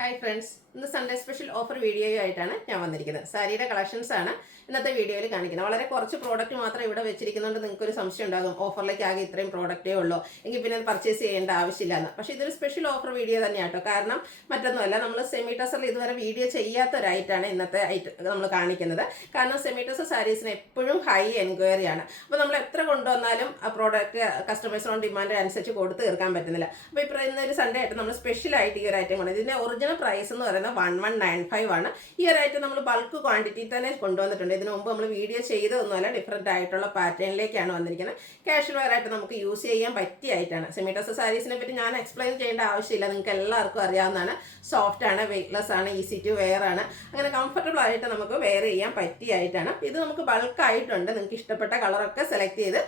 Hi friends, ഇന്ന് Sunday special offer വീഡിയോയുമായിട്ടാണ് ഞാൻ വന്നിരിക്കുന്നത്. സാരിയുടെ കളക്ഷൻസ് ആണ് ഇന്നത്തെ വീഡിയോയിൽ കാണിക്കുന്നത്. വളരെ കുറച്ച് പ്രോഡക്റ്റ് മാത്രം ഇവിടെ വെച്ചിരിക്കുന്നതുകൊണ്ട് നിങ്ങൾക്കൊരു സംശയം ഉണ്ടാകും, ഓഫറിലേക്ക് ആകെ ഇത്രയും പ്രോഡക്റ്റേ ഉള്ളൂ, എങ്കിൽ പിന്നെ അത് പർച്ചേസ് ചെയ്യേണ്ട ആവശ്യമില്ലെന്ന്. പക്ഷേ ഇതൊരു സ്പെഷ്യൽ ഓഫർ വീഡിയോ തന്നെയാണ് കേട്ടോ. കാരണം മറ്റൊന്നുമല്ല, നമ്മൾ സെമി ടസറിൽ ഇതുവരെ വീഡിയോ ചെയ്യാത്തൊരായിട്ടാണ് ഇന്നത്തെ നമ്മൾ കാണിക്കുന്നത്. കാരണം സെമി ടസർ സാരീസിന് എപ്പോഴും ഹൈ എൻക്വയറിയാണ്. അപ്പോൾ നമ്മൾ എത്ര കൊണ്ടുവന്നാലും ആ പ്രോഡക്റ്റ് കസ്റ്റമേഴ്സിനോട് ഡിമാൻഡ് അനുസരിച്ച് കൊടുത്ത് തീർക്കാൻ പറ്റുന്നില്ല. അപ്പോൾ ഇപ്പോൾ ഇന്നൊരു സൺഡേ ആയിട്ട് നമ്മൾ സ്പെഷ്യലായിട്ട് ഈ ഒരു ഐറ്റം കൊണ്ട് ഇതിൻ്റെ ഒറിജിനൽ പ്രൈസ് എന്ന് പറയുന്നത് 1195 ആണ്. ഈ ഒരു ഐറ്റം നമ്മൾ ബൾക്ക് ക്വാണ്ടിറ്റി തന്നെ കൊണ്ടുവന്നിട്ടുണ്ട്. ഇതിനു മുമ്പ് നമ്മൾ വീഡിയോ ചെയ്തതൊന്നുമല്ല, ഡിഫറെൻ്റ് ആയിട്ടുള്ള പാറ്റേണിലേക്കാണ് വന്നിരിക്കുന്നത്. കാഷ്വൽ വെയർ ആയിട്ട് നമുക്ക് യൂസ് ചെയ്യാൻ പറ്റിയ ആയിട്ടാണ്. സെമി ടസർ സാരീസിനെ പറ്റി ഞാൻ എക്സ്പ്ലെയിൻ ചെയ്യേണ്ട ആവശ്യമില്ല, നിങ്ങൾക്ക് എല്ലാവർക്കും അറിയാവുന്നതാണ്. സോഫ്റ്റ് ആണ്, വെയ്റ്റ്ലെസ് ആണ്, ഈസി ടു വെയർ ആണ്, അങ്ങനെ കംഫർട്ടബിൾ ആയിട്ട് നമുക്ക് വെയർ ചെയ്യാൻ പറ്റിയ ആയിട്ടാണ്. ഇത് നമുക്ക് ബൾക്കായിട്ടുണ്ട്. നിങ്ങൾക്ക് ഇഷ്ടപ്പെട്ട കളറൊക്കെ സെലക്ട് ചെയ്ത്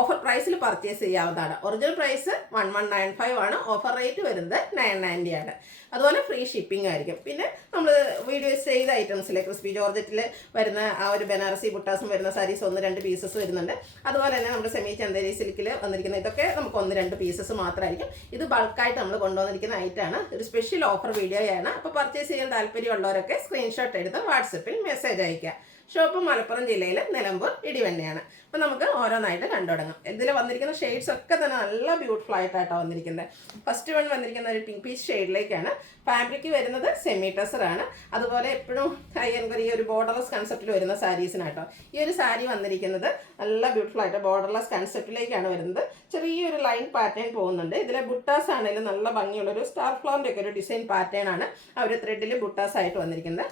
ഓഫർ പ്രൈസിൽ പർച്ചേസ് ചെയ്യാവുന്നതാണ്. ഒറിജിനൽ പ്രൈസ് 1195 ആണ്, ഓഫർ റേറ്റ് വരുന്നത് 990 ആണ്. അതുപോലെ ഫ്രീ ഷിപ്പിംഗ് ആയിരിക്കും. പിന്നെ നമ്മൾ വീഡിയോസ് ചെയ്ത ഐറ്റംസിലെ ക്രിസ്പി ജോർജറ്റിൽ വരുന്ന ആ ഒരു ബനാറസി ബുട്ടാസും വരുന്ന സാരീസ് 1-2 പീസസ് വരുന്നുണ്ട്. അതുപോലെ തന്നെ നമ്മുടെ സെമി ചന്ദേരി സിൽക്കിൽ വന്നിരിക്കുന്ന ഇതൊക്കെ നമുക്ക് 1-2 പീസസ് മാത്രമായിരിക്കും. ഇത് ബൾക്കായിട്ട് നമ്മൾ കൊണ്ടുവന്നിരിക്കുന്ന ഐറ്റമാണ്. ഒരു സ്പെഷ്യൽ ഓഫർ വീഡിയോയാണ്. അപ്പോൾ പർച്ചേസ് ചെയ്യാൻ താല്പര്യമുള്ളവരൊക്കെ സ്ക്രീൻഷോട്ട് എടുത്ത് വാട്സപ്പിൽ മെസ്സേജ് അയയ്ക്കുക. ഷോപ്പ് മലപ്പുറം ജില്ലയിൽ നിലമ്പൂർ ഇടിവണ്ണയാണ്. അപ്പോൾ നമുക്ക് ഓരോന്നായിട്ട് കണ്ടു തുടങ്ങാം. ഇതിൽ വന്നിരിക്കുന്ന ഷെയ്ഡ്സ് ഒക്കെ തന്നെ നല്ല ബ്യൂട്ടിഫുൾ ആയിട്ടാണ് വന്നിരിക്കുന്നത്. ഫസ്റ്റ് വൺ വന്നിരിക്കുന്ന ഒരു പിങ്ക് പീച്ച് ഷെയ്ഡിലേക്കാണ്. ഫാബ്രിക് വരുന്നത് സെമി ടസറാണ്. അതുപോലെ എപ്പോഴും ഹൈ എൻക്വയറി ഒരു ബോർഡർലെസ് കൺസെപ്റ്റിൽ വരുന്ന സാരീസിനാട്ടോ. ഈ ഒരു സാരി വന്നിരിക്കുന്നത് നല്ല ബ്യൂട്ടിഫുൾ ആയിട്ട് ബോർഡർലെസ് കൺസെപ്റ്റിലേക്കാണ് വരുന്നത്. ചെറിയൊരു ലൈൻ പാറ്റേൺ പോകുന്നുണ്ട്. ഇതിലെ ബുട്ടാസ് ആണെങ്കിലും നല്ല ഭംഗിയുള്ളൊരു സ്റ്റാർ ഫ്ലവറിൻ്റെ ഒക്കെ ഒരു ഡിസൈൻ പാറ്റേൺ ആണ് ആ ഒരു ത്രെഡിൽ ബുട്ടാസ് ആയിട്ട് വന്നിരിക്കുന്നത്.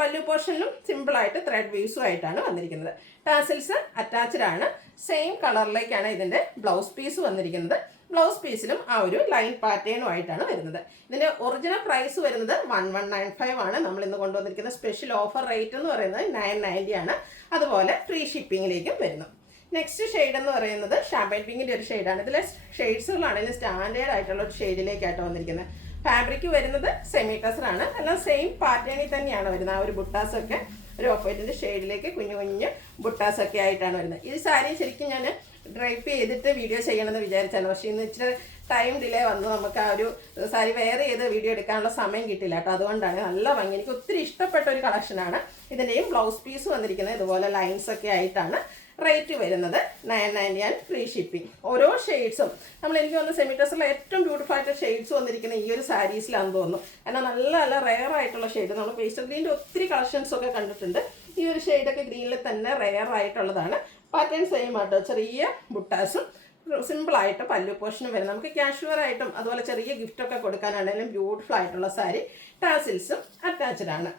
പല്ലു പോർഷനിലും സിമ്പിളായിട്ട് ത്രെഡ് വീവ്സും ആയിട്ടാണ് വന്നിരിക്കുന്നത്. ടാസിൽസ് അറ്റാച്ച്ഡ് ആണ്. സെയിം കളറിലേക്കാണ് ഇതിൻ്റെ ബ്ലൗസ് പീസ് വന്നിരിക്കുന്നത്. ബ്ലൗസ് പീസിലും ആ ഒരു ലൈൻ പാറ്റേണും ആയിട്ടാണ് വരുന്നത്. ഇതിൻ്റെ ഒറിജിനൽ പ്രൈസ് വരുന്നത് 1195 ആണ്. നമ്മൾ ഇന്ന് കൊണ്ടുവന്നിരിക്കുന്ന സ്പെഷ്യൽ ഓഫർ റേറ്റ് എന്ന് പറയുന്നത് 990 ആണ്. അതുപോലെ ഫ്രീ ഷിപ്പിങ്ങിലേക്കും വരുന്നു. നെക്സ്റ്റ് ഷെയ്ഡ് എന്ന് പറയുന്നത് ഷാമ്പൈൻ പിങ്കിൻ്റെ ഒരു ഷെയ്ഡാണ്. ഇതിലെ ഷെയ്ഡ്സുകളാണെങ്കിലും സ്റ്റാൻഡേർഡ് ആയിട്ടുള്ള ഒരു ഷെയ്ഡിലേക്കായിട്ട് വന്നിരിക്കുന്നത്. ഫാബ്രിക് വരുന്നത് സെമി ടസറാണ്. എല്ലാം സെയിം പാറ്റേണിൽ തന്നെയാണ് വരുന്നത്. ആ ഒരു ബുട്ടാസൊക്കെ ഒരു ഓഫ് വൈറ്റിൻ്റെ ഷെയ്ഡിലേക്ക് കുഞ്ഞു കുഞ്ഞ് ബുട്ടാസൊക്കെ ആയിട്ടാണ് വരുന്നത്. ഈ സാരി ശരിക്കും ഞാൻ ഡ്രൈപ്പ് ചെയ്തിട്ട് വീഡിയോ ചെയ്യണമെന്ന് വിചാരിച്ചാണ്. പക്ഷേ ഇന്ന് ഇച്ചിരി ടൈം ഡിലേ വന്നു. നമുക്ക് ആ ഒരു സാരി വെയർ ചെയ്ത് വീഡിയോ എടുക്കാനുള്ള സമയം കിട്ടില്ല കേട്ടോ. അതുകൊണ്ടാണ് നല്ല ഭംഗി. എനിക്ക് ഒത്തിരി ഇഷ്ടപ്പെട്ട ഒരു കളക്ഷനാണ്. ഇതിൻ്റെയും ബ്ലൗസ് പീസ് വന്നിരിക്കുന്നത് ഇതുപോലെ ലൈൻസൊക്കെ ആയിട്ടാണ്. റേറ്റ് വരുന്നത് 990 ആണ്. Free shipping. ഓരോ ഷെയ്ഡ്സും എനിക്ക് തോന്നുന്നു സെമി ടസറിലെ ഏറ്റവും ബ്യൂട്ടിഫുൾ ആയിട്ട് ഷെയ്ഡ്സ് വന്നിരിക്കുന്ന ഈ ഒരു സാരീസിലാണെന്ന് തോന്നുന്നു. എന്നാൽ നല്ല നല്ല റെയർ ആയിട്ടുള്ള ഷെയ്ഡ്. നമ്മൾ പേസ്റ്റൽ ഗ്രീൻ്റെ ഒത്തിരി കളക്ഷൻസൊക്കെ കണ്ടിട്ടുണ്ട്. ഈ ഒരു ഷെയ്ഡൊക്കെ ഗ്രീനിൽ തന്നെ റെയർ ആയിട്ടുള്ളതാണ്. പാറ്റേൺ സെയിം ആട്ടോ. ചെറിയ ബുട്ടാസും സിമ്പിളായിട്ട് പല്ലു പോർഷനും വരും. നമുക്ക് കാഷ്വൽ ആയിട്ടും അതുപോലെ ചെറിയ ഗിഫ്റ്റൊക്കെ കൊടുക്കാനാണെങ്കിലും ബ്യൂട്ടിഫുൾ ആയിട്ടുള്ള സാരി. ടാസിൽസും അറ്റാച്ച്ഡ് ആണ്.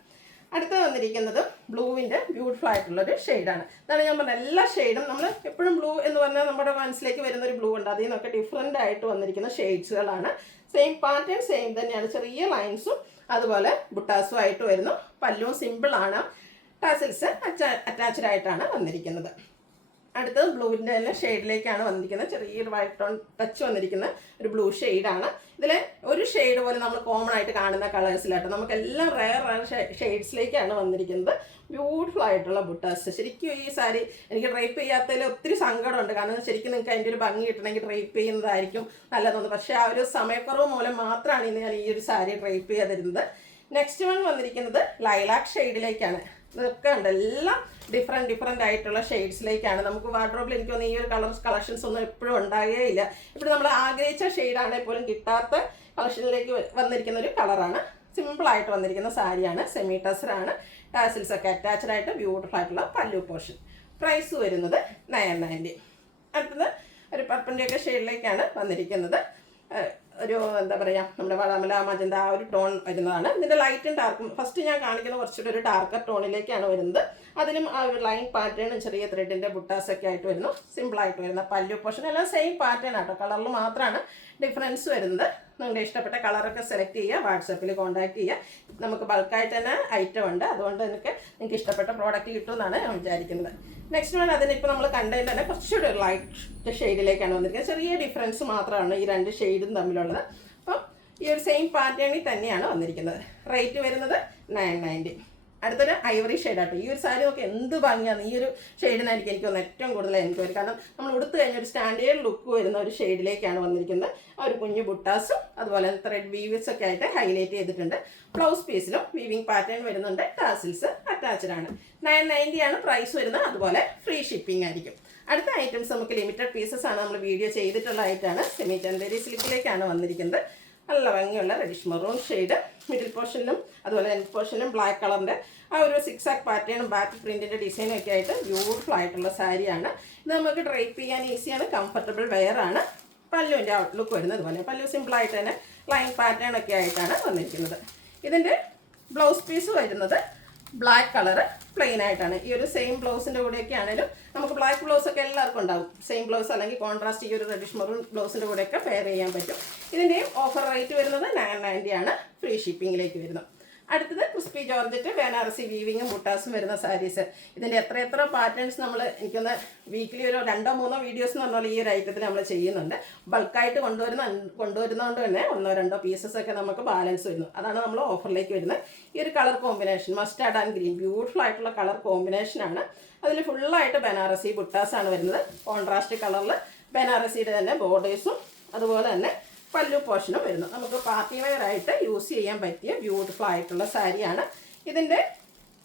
അടുത്ത് വന്നിരിക്കുന്നത് ബ്ലൂവിൻ്റെ ബ്യൂട്ടിഫുൾ ആയിട്ടുള്ളൊരു ഷെയ്ഡാണ്. അതാണ് ഞാൻ പറഞ്ഞത്, എല്ലാ ഷെയ്ഡും നമ്മൾ എപ്പോഴും ബ്ലൂ എന്ന് പറഞ്ഞാൽ നമ്മുടെ മനസ്സിലേക്ക് വരുന്നൊരു ബ്ലൂ ഉണ്ട്. അതിൽ നിന്നൊക്കെ ഡിഫറെൻ്റ് ആയിട്ട് വന്നിരിക്കുന്ന ഷെയ്ഡ്സുകളാണ്. സെയിം പാറ്റേൺ സെയിം തന്നെയാണ്. ചെറിയ ലൈൻസും അതുപോലെ ബുട്ടാസും ആയിട്ട് വരുന്നു. പല്ലുവും സിമ്പിളാണ്. ടാസിൽസ് അറ്റാച്ച്ഡ് ആയിട്ടാണ് വന്നിരിക്കുന്നത്. അടുത്തത് ബ്ലൂവിൻ്റെ തന്നെ ഷെയ്ഡിലേക്കാണ് വന്നിരിക്കുന്നത്. ചെറിയൊരു വൈറ്റ് ടോൺ ടച്ച് വന്നിരിക്കുന്ന ഒരു ബ്ലൂ ഷെയ്ഡാണ്. ഇതിൽ ഒരു ഷെയ്ഡ് പോലെ നമ്മൾ കോമൺ ആയിട്ട് കാണുന്ന കളേഴ്സിലായിട്ട് നമുക്കെല്ലാം റെയർ ഷെയ്ഡ്സിലേക്കാണ് വന്നിരിക്കുന്നത്. ബ്യൂട്ടിഫുൾ ആയിട്ടുള്ള ബുട്ടാസ്. ശരിക്കും ഈ സാരി എനിക്ക് ഡ്രൈപ്പ് ചെയ്യാത്തതിൽ ഒത്തിരി സങ്കടമുണ്ട്. കാരണം ശരിക്കും നിങ്ങൾക്ക് അതിൻ്റെ ഒരു ഭംഗി കിട്ടണമെങ്കിൽ ഡ്രൈപ്പ് ചെയ്യുന്നതായിരിക്കും നല്ലതെന്ന്. പക്ഷേ ആ ഒരു സമയക്കുറവ് മൂലം മാത്രമാണ് ഇന്ന് ഞാൻ ഈ ഒരു സാരി ഡ്രൈപ്പ് ചെയ്തിരുന്നത്. നെക്സ്റ്റ് വൺ വന്നിരിക്കുന്നത് ലൈലാക്ക് ഷെയ്ഡിലേക്കാണ്. ഇതൊക്കെ ഉണ്ട്, എല്ലാം ഡിഫറെൻ്റ് ആയിട്ടുള്ള ഷെയ്ഡ്സിലേക്കാണ്. നമുക്ക് വാർഡ്രോബിൽ എനിക്ക് തോന്നുന്നു ഈ ഒരു കളക്ഷൻസ് ഒന്നും എപ്പോഴും ഉണ്ടാകുകയില്ല. ഇപ്പോൾ നമ്മൾ ആഗ്രഹിച്ച ഷെയ്ഡാണെങ്കിൽ പോലും കിട്ടാത്ത കളക്ഷനിലേക്ക് വന്നിരിക്കുന്ന ഒരു കളറാണ്. സിമ്പിളായിട്ട് വന്നിരിക്കുന്ന സാരിയാണ്. സെമി ടസറാണ്. ടാസിൽസ് ഒക്കെ അറ്റാച്ച്ഡ് ആയിട്ട് ബ്യൂട്ടിഫുൾ ആയിട്ടുള്ള പല്ലു പോർഷൻ. പ്രൈസ് വരുന്നത് 990. അടുത്തത് ഒരു പർപ്പിൻ്റെയൊക്കെ ഷെയ്ഡിലേക്കാണ് വന്നിരിക്കുന്നത്. ഒരു എന്താ പറയുക, നമ്മുടെ വളമല മജന്ത ആ ഒരു ടോൺ വരുന്നതാണ്. ഇതിൻ്റെ ലൈറ്റും ഡാർക്കും ഫസ്റ്റ് ഞാൻ കാണിക്കുന്ന കുറച്ചുകൂടി ഒരു ഡാർക്കർ ടോണിലേക്കാണ് വരുന്നത്. അതിലും ആ ഒരു ലൈൻ പാറ്റേണും ചെറിയ ത്രെഡിൻ്റെ ബുട്ടാസൊക്കെ ആയിട്ട് വരുന്നു. സിമ്പിളായിട്ട് വരുന്ന പല്ലു പോർഷൻ എല്ലാം സെയിം പാറ്റേൺ ആട്ടോ. കളറിൽ മാത്രമാണ് ഡിഫറൻസ് വരുന്നത്. നിങ്ങളുടെ ഇഷ്ടപ്പെട്ട കളറൊക്കെ സെലക്ട് ചെയ്യുക, വാട്സാപ്പിൽ കോൺടാക്ട് ചെയ്യുക. നമുക്ക് ബൾക്കായിട്ട് തന്നെ ഐറ്റം ഉണ്ട്. അതുകൊണ്ട് നിങ്ങൾക്ക് ഇഷ്ടപ്പെട്ട പ്രോഡക്റ്റ് കിട്ടുമെന്നാണ് ഞാൻ വിചാരിക്കുന്നത്. നെക്സ്റ്റ് വൺ അതിനിപ്പോൾ നമ്മൾ കണ്ടതിൽ തന്നെ കുറച്ചുകൂടി ഒരു ലൈറ്റ് ഷെയ്ഡിലേക്കാണ് വന്നിരിക്കുന്നത്. ചെറിയ ഡിഫറൻസ് മാത്രമാണ് ഈ രണ്ട് ഷെയ്ഡും തമ്മിലുള്ളത്. അപ്പം ഈ ഒരു സെയിം പാറ്റേണിൽ തന്നെയാണ് വന്നിരിക്കുന്നത്. റേറ്റ് വരുന്നത് 990. അടുത്തൊരു ഐവറി ഷെയ്ഡാട്ടോ. ഈ ഒരു സാരി നോക്കി എന്ത് ഭംഗിയാണ്. ഈ ഒരു ഷെയ്ഡിനായിരിക്കും എനിക്ക് തോന്നുന്നു ഏറ്റവും കൂടുതൽ എനിക്ക് വരും. കാരണം നമ്മൾ ഉടുത്ത് കഴിഞ്ഞ ഒരു സ്റ്റാൻഡേർഡ് ലുക്ക് വരുന്ന ഒരു ഷെയ്ഡിലേക്കാണ് വന്നിരിക്കുന്നത്. ആ ഒരു കുഞ്ഞു ബുട്ടാസും അതുപോലെ ത്രെഡ് വീവ്സ് ഒക്കെ ആയിട്ട് ഹൈലൈറ്റ് ചെയ്തിട്ടുണ്ട്. ബ്ലൗസ് പീസിലും വീവിങ് പാറ്റേൺ വരുന്നുണ്ട്. ടാസിൽസ് അറ്റാച്ച്ഡ് ആണ്. 990 ആണ് പ്രൈസ് വരുന്നത്. അതുപോലെ ഫ്രീ ഷിപ്പിംഗ് ആയിരിക്കും. അടുത്ത ഐറ്റംസ് നമുക്ക് ലിമിറ്റഡ് പീസസ് ആണ് നമ്മൾ വീഡിയോ ചെയ്തിട്ടുള്ള ആയിട്ടാണ്. സെമി ചന്ദേരി സിൽക്കിലേക്കാണ് വന്നിരിക്കുന്നത്. നല്ല ഭംഗിയുള്ള റെഡിഷ് മെറൂൺ ഷെയ്ഡ്, മിഡിൽ പോർഷനിലും അതുപോലെ എൻഡ് പോർഷനിലും ബ്ലാക്ക് കളറിൻ്റെ ആ ഒരു സിക്സാക് പാറ്റേണും ബാക്ക് പ്രിൻറ്റിൻ്റെ ഡിസൈനും ഒക്കെ ആയിട്ട് ബ്യൂട്ടിഫുൾ ആയിട്ടുള്ള സാരിയാണ്. ഇത് നമുക്ക് ഡ്രൈപ്പ് ചെയ്യാൻ ഈസിയാണ്, കംഫർട്ടബിൾ വെയർ ആണ്. പല്ലുവിൻ്റെ ഔട്ട്ലുക്ക് വരുന്നത് അതുപോലെ പല്ലു സിമ്പിളായിട്ട് തന്നെ ലൈൻ പാറ്റേൺ ഒക്കെ ആയിട്ടാണ് വന്നിരിക്കുന്നത്. ഇതിൻ്റെ ബ്ലൗസ് പീസ് വരുന്നത് ബ്ലാക്ക് കളറ് പ്ലെയിൻ ആയിട്ടാണ്. ഈ ഒരു സെയിം ബ്ലൗസിൻ്റെ കൂടെയൊക്കെ ആണെങ്കിലും നമുക്ക് ബ്ലാക്ക് ബ്ലൗസ് ഒക്കെ എല്ലാവർക്കും ഉണ്ടാവും. സെയിം ബ്ലൗസ് അല്ലെങ്കിൽ കോൺട്രാസ്റ്റ് ഈ ഒരു റെഡിഷ് മെറൂൺ ബ്ലൗസിൻ്റെ കൂടെയൊക്കെ പെയർ ചെയ്യാൻ പറ്റും. ഇതിൻ്റെയും ഓഫർ റേറ്റ് വരുന്നത് 990 ആണ്. ഫ്രീ ഷിപ്പിങ്ങിലേക്ക് വരുന്നത്. അടുത്തത് ക്രിസ്പി ജോർജറ്റ് ബനാറസി വീവിങ്ങും ബുട്ടാസും വരുന്ന സാരീസ്. ഇതിൻ്റെ എത്ര പാറ്റേൺസ് നമ്മൾ എനിക്കൊന്ന് വീക്കിലി ഒരു 2-3 വീഡിയോസ് എന്ന് പറഞ്ഞാൽ ഈ ഒരു ഐറ്റത്തിൽ നമ്മൾ ചെയ്യുന്നുണ്ട്. ബൾക്കായിട്ട് കൊണ്ടുവരുന്നതുകൊണ്ട് തന്നെ 1-2 പീസസ് ഒക്കെ നമുക്ക് ബാലൻസ് വരുന്നു. അതാണ് നമ്മൾ ഓഫറിലേക്ക് വരുന്നത്. ഈ ഒരു colour combination mustard and green beautiful ആയിട്ടുള്ള കളർ കോമ്പിനേഷനാണ്. അതിൽ ഫുള്ളായിട്ട് ബനാറസി ബുട്ടാസാണ് വരുന്നത്. കോൺട്രാസ്റ്റ് കളറിൽ ബനാറസിയുടെ തന്നെ ബോർഡേഴ്സും അതുപോലെ തന്നെ പല്ലു പോർഷനും വരുന്നു. നമുക്ക് പാർട്ടി വെയർ ആയിട്ട് യൂസ് ചെയ്യാൻ പറ്റിയ ബ്യൂട്ടിഫുൾ ആയിട്ടുള്ള സാരിയാണ്. ഇതിൻ്റെ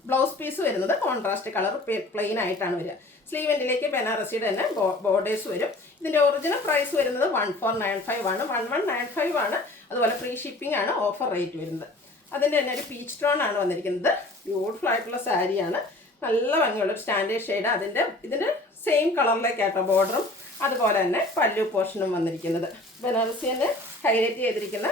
ബ്ലൗസ് പീസ് വരുന്നത് കോൺട്രാസ്റ്റ് കളർ പ്ലെയിൻ ആയിട്ടാണ് വരിക. സ്ലീവ് എൻഡിലേക്ക് ബനാറസിയുടെ തന്നെ ബോർഡേഴ്സ് വരും. ഇതിൻ്റെ ഒറിജിനൽ പ്രൈസ് വരുന്നത് 1495 ആണ്. 1195 ആണ്. അതുപോലെ ഫ്രീ ഷിപ്പിംഗ് ആണ് ഓഫർ റേറ്റ് വരുന്നത്. അതിൻ്റെ തന്നെ ഒരു പീച്ച് ടോൺ ആണ് വന്നിരിക്കുന്നത്. ബ്യൂട്ടിഫുൾ ആയിട്ടുള്ള സാരിയാണ്. നല്ല ഭംഗിയുള്ള ഒരു സ്റ്റാൻഡേർഡ് ഷെയ്ഡ്. ഇതിൻ്റെ സെയിം കളറിലേക്കാട്ടോ ബോർഡറും അതുപോലെ തന്നെ പല്ലു പോർഷനും വന്നിരിക്കുന്നത്. ബനാറസിനെ ഹൈലൈറ്റ് ചെയ്തിരിക്കുന്ന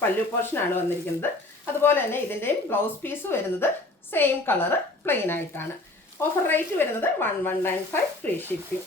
പല്ലു പോർഷനാണ് വന്നിരിക്കുന്നത്. അതുപോലെ തന്നെ ഇതിൻ്റെ ബ്ലൗസ് പീസ് വരുന്നത് സെയിം കളറ് പ്ലെയിൻ ആയിട്ടാണ്. ഓഫർ റേറ്റ് വരുന്നത് 1195 ഫ്രീ ഷിപ്പിംഗ്.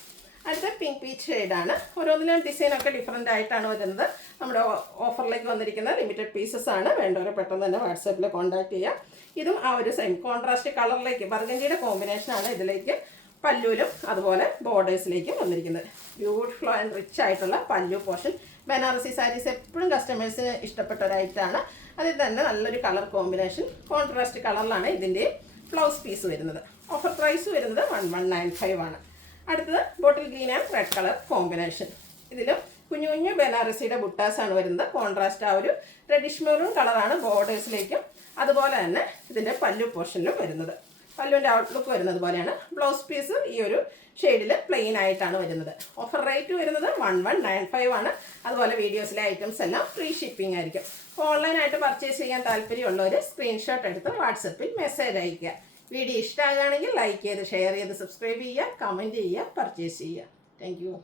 അടുത്ത പിങ്ക് പീച്ച് ഷെയ്ഡാണ്. ഓരോന്നിലും ഡിസൈനൊക്കെ ഡിഫറെൻ്റ് ആയിട്ടാണ് വരുന്നത്. നമ്മുടെ ഓഫറിലേക്ക് വന്നിരിക്കുന്ന ലിമിറ്റഡ് പീസസ് ആണ്. വേണ്ടവരെ പെട്ടെന്ന് തന്നെ വാട്സാപ്പിൽ കോൺടാക്ട് ചെയ്യാം. ഇതും ആ ഒരു സെയിം കോൺട്രാസ്റ്റ് കളറിലേക്ക് ബർഗൻഡിയുടെ കോമ്പിനേഷനാണ് ഇതിലേക്ക് പല്ലുവിലും അതുപോലെ ബോർഡേഴ്സിലേക്കും വന്നിരിക്കുന്നത്. ബ്യൂട്ടിഫുൾ ആൻഡ് റിച്ച് ആയിട്ടുള്ള പല്ലു പോർഷൻ. ബനാറസി സാരീസ് എപ്പോഴും കസ്റ്റമേഴ്സിന് ഇഷ്ടപ്പെട്ട ഒരൈറ്റാണ്. അതിൽ തന്നെ നല്ലൊരു കളർ കോമ്പിനേഷൻ കോൺട്രാസ്റ്റ് കളറിലാണ് ഇതിൻ്റെ ബ്ലൗസ് പീസ് വരുന്നത്. ഓഫർ പ്രൈസ് വരുന്നത് 1195 ആണ്. അടുത്തത് bottle green and red colour combination. ഇതിലും കുഞ്ഞു കുഞ്ഞു ബനാറസിയുടെ ബുട്ടാസാണ് വരുന്നത്. കോൺട്രാസ്റ്റ് ആ ഒരു റെഡിഷ് മെറൂൺ കളറാണ് ബോർഡേഴ്സിലേക്കും അതുപോലെ തന്നെ ഇതിൻ്റെ പല്ലു പോർഷനിലും വരുന്നത്. പല്ലുവിൻ്റെ ഔട്ട്ലുക്ക് വരുന്നത് പോലെയാണ്. ബ്ലൗസ് പീസ് ഈ ഒരു ഷെയ്ഡിൽ പ്ലെയിൻ ആയിട്ടാണ് വരുന്നത്. ഓഫർ റേറ്റ് വരുന്നത് 1195 ആണ്. അതുപോലെ വീഡിയോസിലെ ഐറ്റംസ് എല്ലാം ഫ്രീ ഷിപ്പിംഗ് ആയിരിക്കും. ഓൺലൈനായിട്ട് പർച്ചേസ് ചെയ്യാൻ താല്പര്യമുള്ളവർ സ്ക്രീൻഷോട്ട് എടുത്ത് വാട്സപ്പിൽ മെസ്സേജ് അയയ്ക്കുക. വീഡിയോ ഇഷ്ടമാകുകയാണെങ്കിൽ ലൈക്ക് ചെയ്ത് ഷെയർ ചെയ്ത് സബ്സ്ക്രൈബ് ചെയ്യുക, കമൻറ്റ് ചെയ്യുക, പർച്ചേസ് ചെയ്യുക. Thank you.